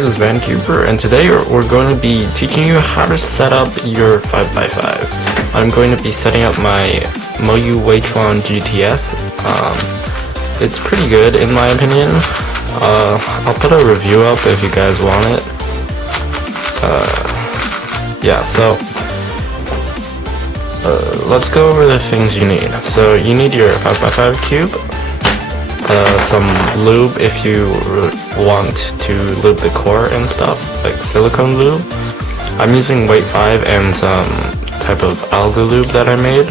guys, it's VanCuber, and today we're going to be teaching you how to set up your 5x5. I'm going to be setting up my Moyu Weichuan GTS. It's pretty good in my opinion. I'll put a review up if you guys want it. Yeah, so let's go over the things you need. So you need your 5x5 cube, some lube if you want to lube the core and stuff, like silicone lube. I'm using weight 5 and some type of alga lube that I made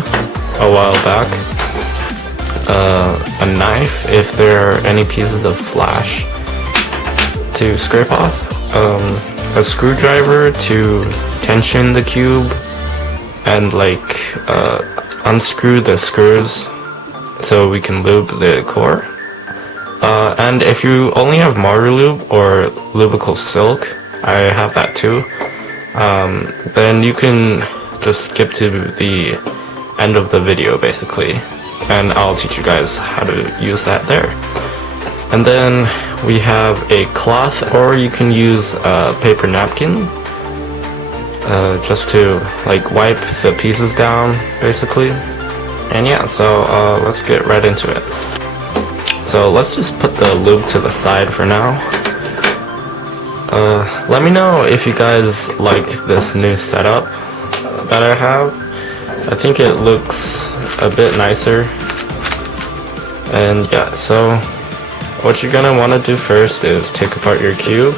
a while back. A knife if there are any pieces of flash to scrape off, a screwdriver to tension the cube and like unscrew the screws so we can lube the core. And if you only have Marder Lube or lubrical silk, I have that too, then you can just skip to the end of the video basically, and I'll teach you guys how to use that there. And then we have a cloth, or you can use a paper napkin, just to like wipe the pieces down basically. And yeah, so let's get right into it. So let's just put the lube to the side for now. Let me know if you guys like this new setup that I have. I think it looks a bit nicer. And yeah, so what you're gonna want to do first is take apart your cube.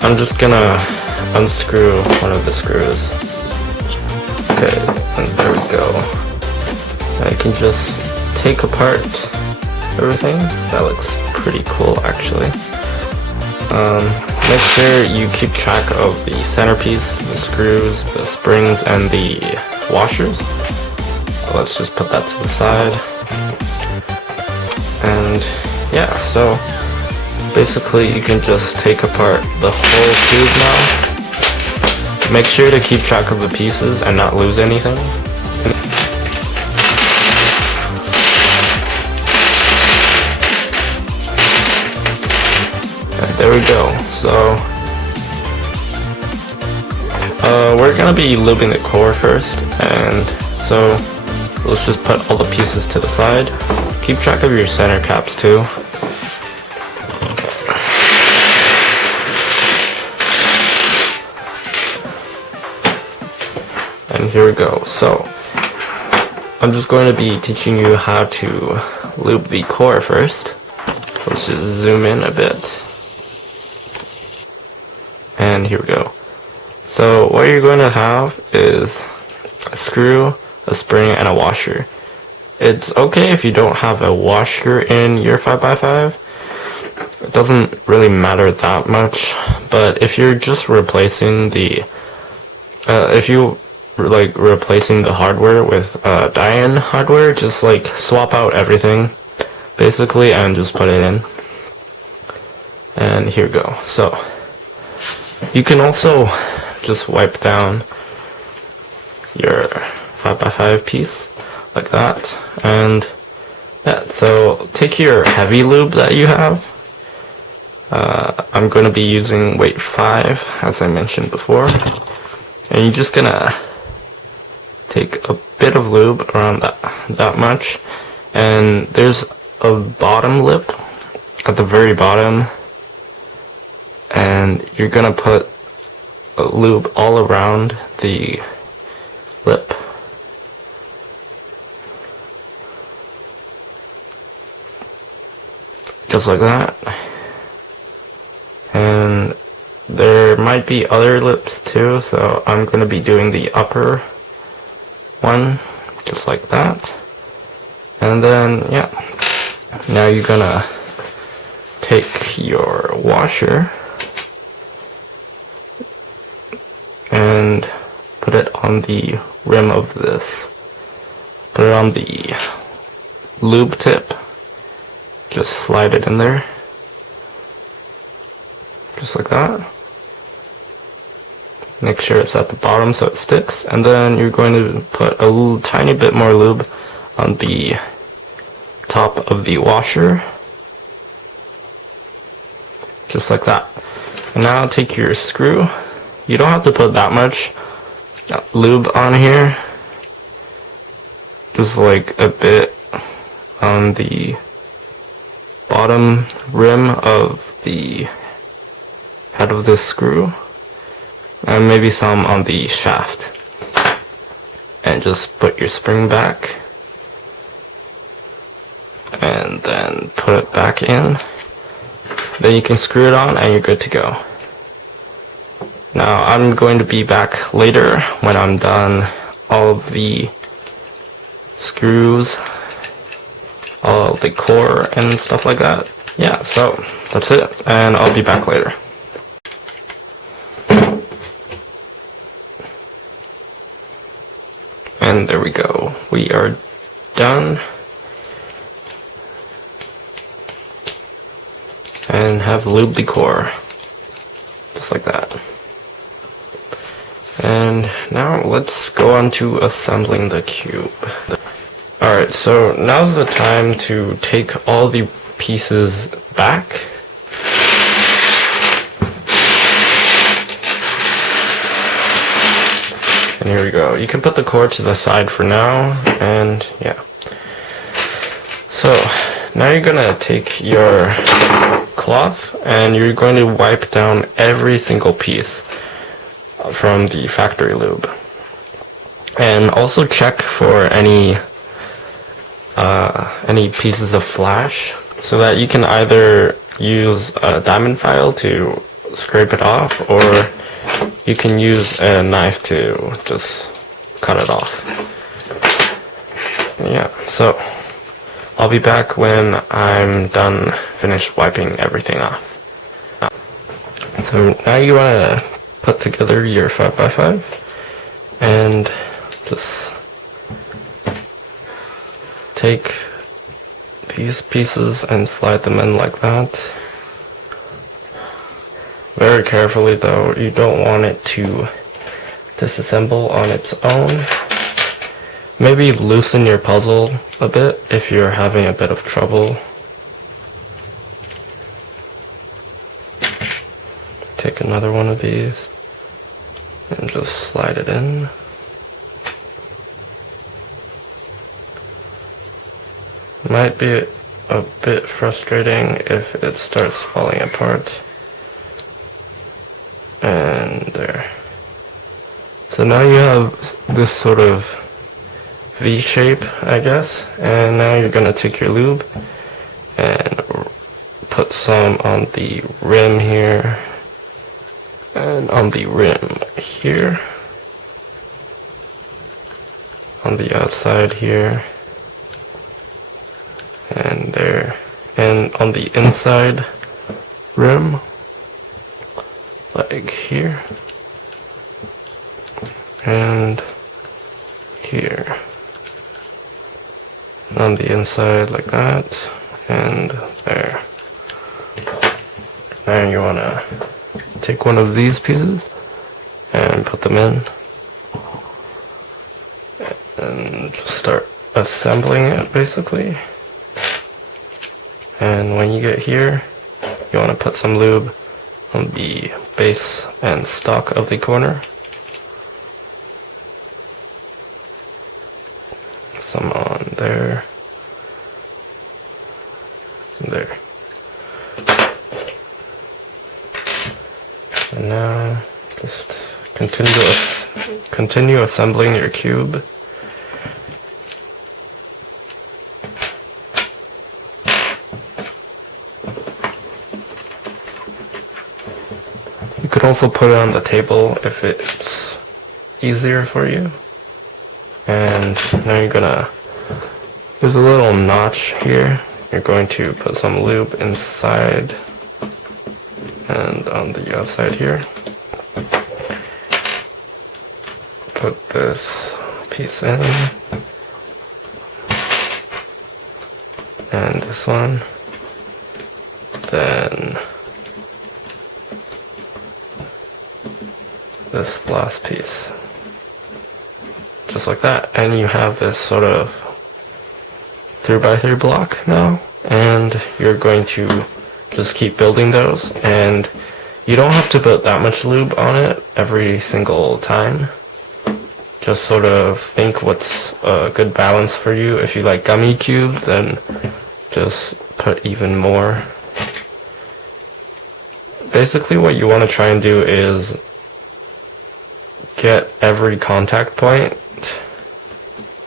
I'm just gonna unscrew one of the screws. Okay, and there we go. I can just take apart everything. That looks pretty cool actually. Make sure you keep track of the centerpiece, the screws, the springs, and the washers. Let's just put that to the side. And yeah, so basically you can just take apart the whole cube now. Make sure to keep track of the pieces and not lose anything. There we go. So we're gonna be lubing the core first, and so let's just put all the pieces to the side. Keep track of your center caps too. And here we go. So I'm just going to be teaching you how to lube the core first. Let's just zoom in a bit. And here we go. So what you're going to have is a screw, a spring, and a washer. It's okay if you don't have a washer in your 5x5. It doesn't really matter that much, but if you're just replacing the replacing the hardware with die-in hardware, just like swap out everything basically and just put it in. And here we go. So you can also just wipe down your 5x5 piece like that. And yeah, so take your heavy lube that you have. I'm going to be using weight 5 as I mentioned before. And you're just gonna take a bit of lube around that much. And there's a bottom lip at the very bottom. And you're gonna put a lube all around the lip. Just like that. And there might be other lips too, so I'm gonna be doing the upper one, just like that. And then, yeah. Now you're gonna take your washer and put it on the rim of this. Put it on the lube tip. Just slide it in there. Just like that. Make sure it's at the bottom so it sticks. And then you're going to put a little tiny bit more lube on the top of the washer. just like that. And now take your screw. You don't have to put that much lube on here, just like a bit on the bottom rim of the head of this screw, and maybe some on the shaft, and just put your spring back and then put it back in. Then you can screw it on and you're good to go. Now I'm going to be back later when I'm done all of the screws, all of the core and stuff like that. Yeah, so that's it, and I'll be back later. And there we go, we are done, and have lubed the core, just like that. And now let's go on to assembling the cube. Alright, so now's the time to take all the pieces back. And here we go. You can put the core to the side for now, and yeah. So now you're gonna take your cloth and you're going to wipe down every single piece from the factory lube, and also check for any pieces of flash, so that you can either use a diamond file to scrape it off, or you can use a knife to just cut it off. Yeah, so I'll be back when I'm done finished wiping everything off. So now you want to put together your 5x5 and just take these pieces and slide them in like that. Very carefully though, you don't want it to disassemble on its own. Maybe loosen your puzzle a bit if you're having a bit of trouble. Take another one of these and just slide it in. Might be a bit frustrating if it starts falling apart. And there. So now you have this sort of V shape, I guess, and now you're gonna take your lube and put some on the rim here, and on the rim here, on the outside here, and there, and on the inside rim, like here, and here, and on the inside like that, and there. Now you want to take one of these pieces and put them in, and just start assembling it basically. And when you get here, you want to put some lube on the base and stock of the corner. Some on there. And there. And now just continue assembling your cube. You could also put it on the table if it's easier for you. And now you're gonna, there's a little notch here. You're going to put some lube inside and on the outside here. Put this piece in, and this one, then this last piece, just like that, and you have this sort of 3x3 block now, and you're going to just keep building those, and you don't have to put that much lube on it every single time. Just sort of think what's a good balance for you. If you like gummy cubes, then just put even more. Basically what you want to try and do is get every contact point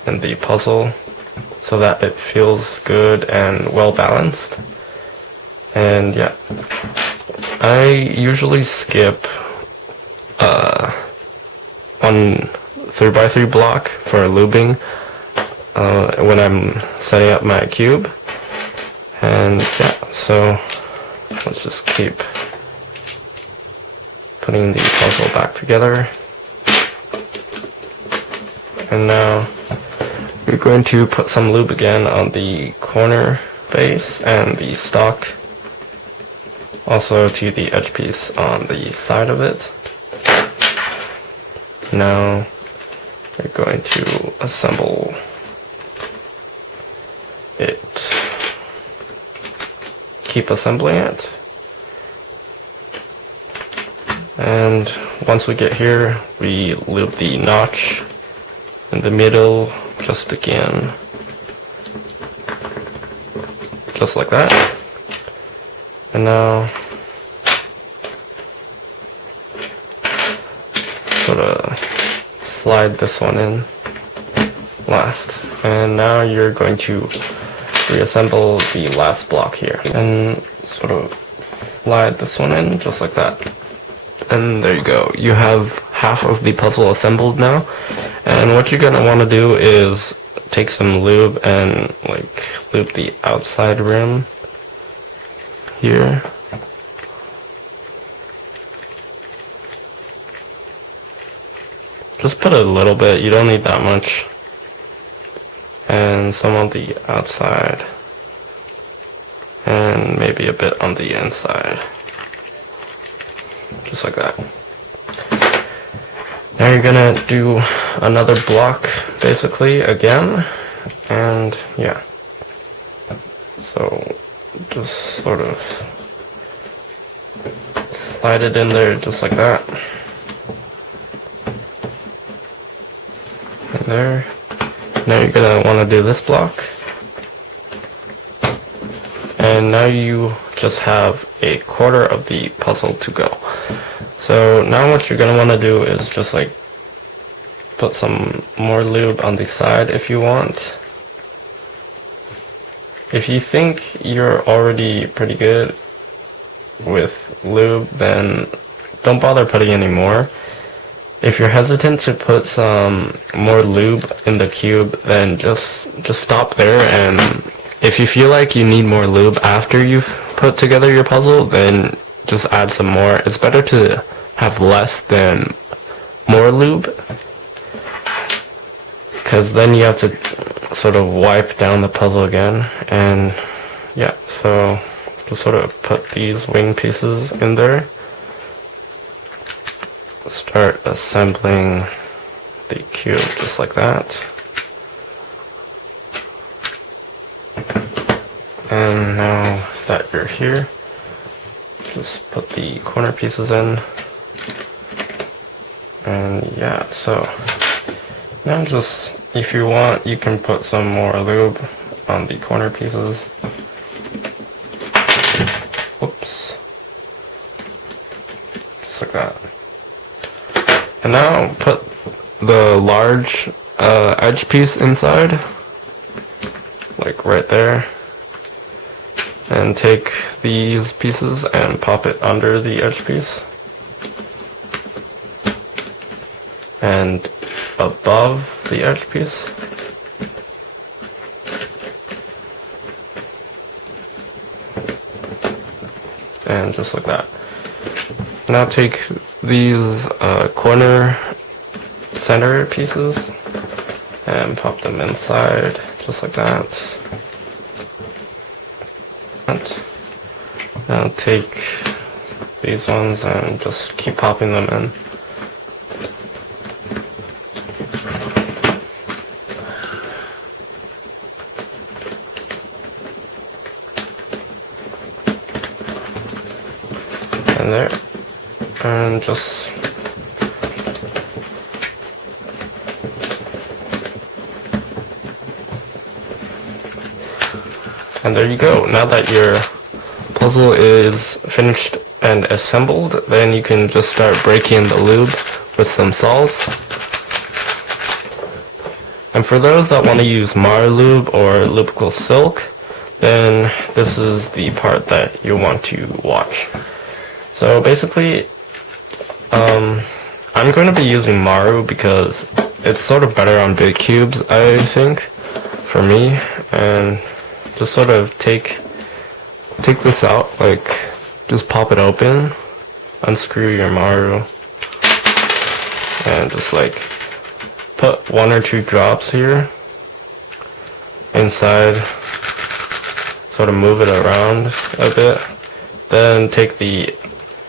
in the puzzle so that it feels good and well balanced. And yeah, I usually skip one 3x3 block for lubing when I'm setting up my cube. And yeah, so let's just keep putting the puzzle back together. And now we're going to put some lube again on the corner base and the stock, also to the edge piece on the side of it. Now we're going to assemble it. Keep assembling it. And once we get here, we lube the notch in the middle just again, just like that. And now sort of slide this one in last, and now you're going to reassemble the last block here and sort of slide this one in just like that. And there you go, you have half of the puzzle assembled now. And what you're gonna want to do is take some lube and like lube the outside rim here. Just put a little bit, you don't need that much. And some on the outside. And maybe a bit on the inside. Just like that. Now you're gonna do another block basically again, and yeah, so just sort of slide it in there just like that, and there. Now you're gonna want to do this block, and now you just have a quarter of the puzzle to go. So now what you're going to want to do is just like put some more lube on the side if you want. If you think you're already pretty good with lube, then don't bother putting any more. If you're hesitant to put some more lube in the cube, then just stop there, and if you feel like you need more lube after you've put together your puzzle, then just add some more. It's better to have less than more lube, because then you have to sort of wipe down the puzzle again. And yeah, so just sort of put these wing pieces in there. Start assembling the cube just like that. And now that you're here, just put the corner pieces in. And yeah, so now just, if you want, you can put some more lube on the corner pieces. Whoops. Just like that. And now put the large edge piece inside, like right there. And take these pieces and pop it under the edge piece. And above the edge piece. And just like that. Now take these corner center pieces and pop them inside, just like that. Now take these ones and just keep popping them in. in there, and just and there you go. Now that your puzzle is finished and assembled, then you can just start breaking the lube with some saws. And for those that want to use Lube or Lubical Silk, then this is the part that you want to watch. So basically, I'm going to be using Maru because it's sort of better on big cubes, I think, for me. And just sort of take this out, like just pop it open, unscrew your Maru, and just like put 1 or 2 drops here inside, sort of move it around a bit, then take the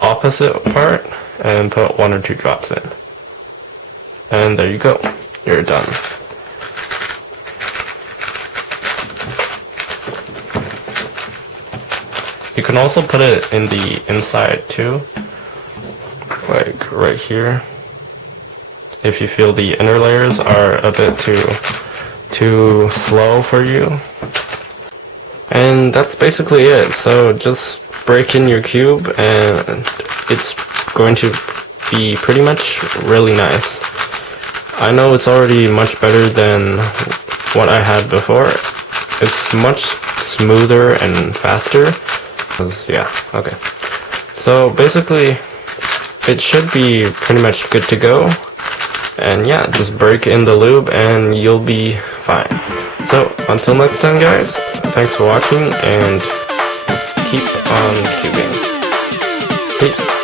opposite part and put 1 or 2 drops in, and there you go, you're done. You can also put it in the inside too, like right here, if you feel the inner layers are a bit too slow for you. And that's basically it. So just break in your cube and it's going to be pretty much really nice. I know it's already much better than what I had before. It's much smoother and faster. Yeah, okay. So basically, it should be pretty much good to go. And yeah, just break in the lube and you'll be fine. So until next time, guys, thanks for watching and keep on cubing. Peace.